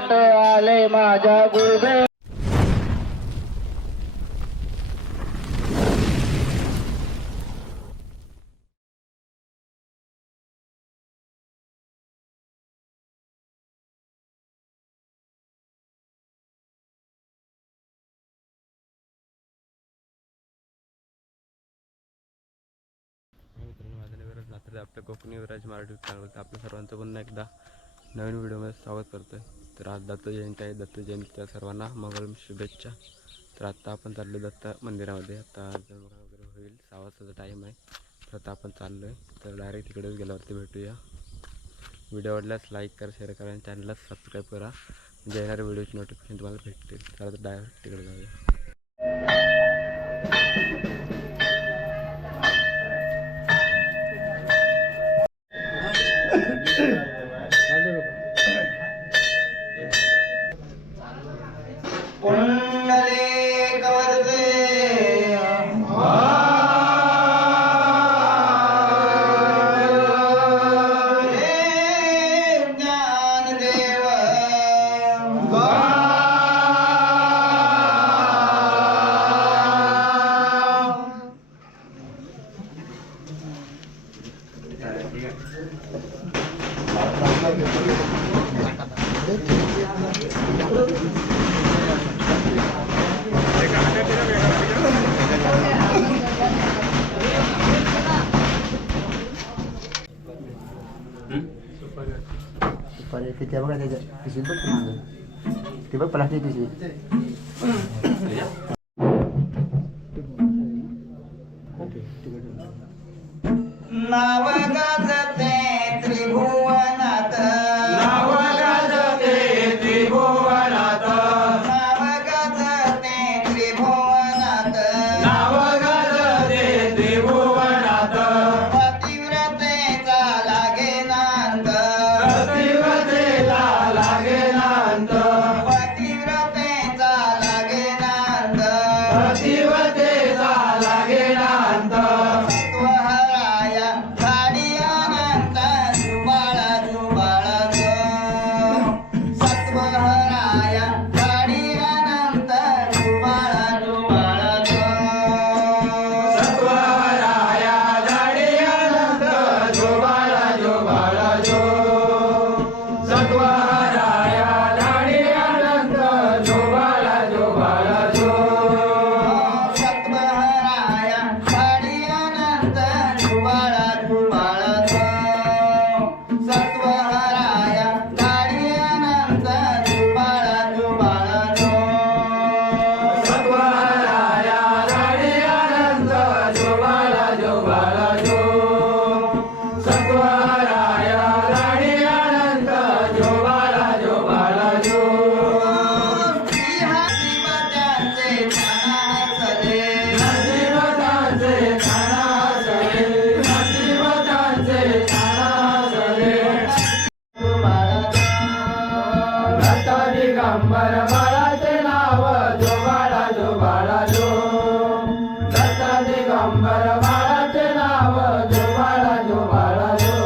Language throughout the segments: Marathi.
दर्शनात आले माझ्या गुरुदेव. रात्री आपल्या कोकणी विराज मराठी चॅनलवरती आपल्या सर्वांचं पुन्हा एकदा नवीन व्हिडिओमध्ये स्वागत करतो आहे. तर आज दत्त जयंती आहे. दत्त जयंतीच्या सर्वांना मंगल शुभेच्छा. तर आत्ता आपण चाललो दत्त मंदिरामध्ये. आता वगैरे होईल, 6 वाजताचा टाईम आहे. तर आता आपण चाललो आहे. तर डायरेक्ट तिकडेच गेल्यावरती भेटूया. व्हिडिओ आवडल्यास लाईक करा, शेअर करा आणि चॅनलला सबस्क्राईब करा, म्हणजे येणारे व्हिडिओची नोटिफिकेशन तुम्हाला भेटतील. तर आता डायरेक्ट तिकडे जाऊया. ते बघा त्याच्या पिशवीत बघ मागं, ते बघ प्लास्टिक पिशवी. नाव गाजते त्रिभुवनात, नाव गाजते त्रिभुवनात, नाव गाजते त्रिभुवनात, नाव गाजते त्रिभुवनात. पतिव्रतेचा लागे नांद, पतिव्रतेला लागे नांद, पतिव्रतेचा लागे नांद, पतिव्रतेचा लागे नांद. दिगंबर बाळाचे नाव जो बाळा जो बाळा जो, दत्त दिगंबर बाळाचे नाव जो बाळा जो बाळा जो.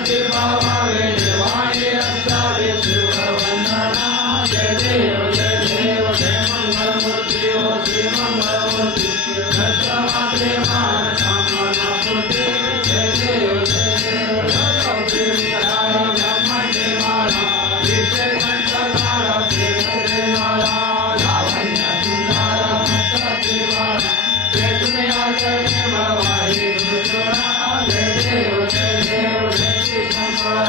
गणपती पावावे देवाने असावे शिववंदना जय देव जय देव जय मंगलमूर्ती ओ श्री मंगलमूर्ती दत्तमात्रे मान कामना पूर्ती जय देव जय देव गौरी विराय ब्रह्मणे माला विषय कंठकारा प्रेमते माला लावण्य सुंदर मस्तके माला प्रेतने आचरणे मळवाई गुरुचोळा जय देव जय देव जय श्री शंकर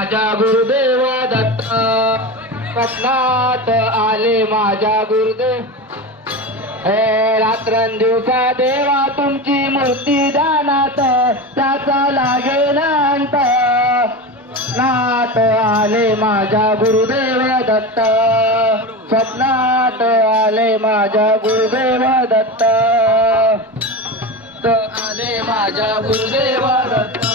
माझ्या गुरुदेव दत्त स्वप्नात आले माझ्या गुरुदेव हे रात्रंदिवसा देवा तुमची मूर्ती ध्यानात त्याचा लागेल अंत स्वप्नात आले माझ्या गुरुदेव दत्त स्वप्नात आले माझ्या गुरुदेव दत्त आले माझ्या गुरुदेव दत्त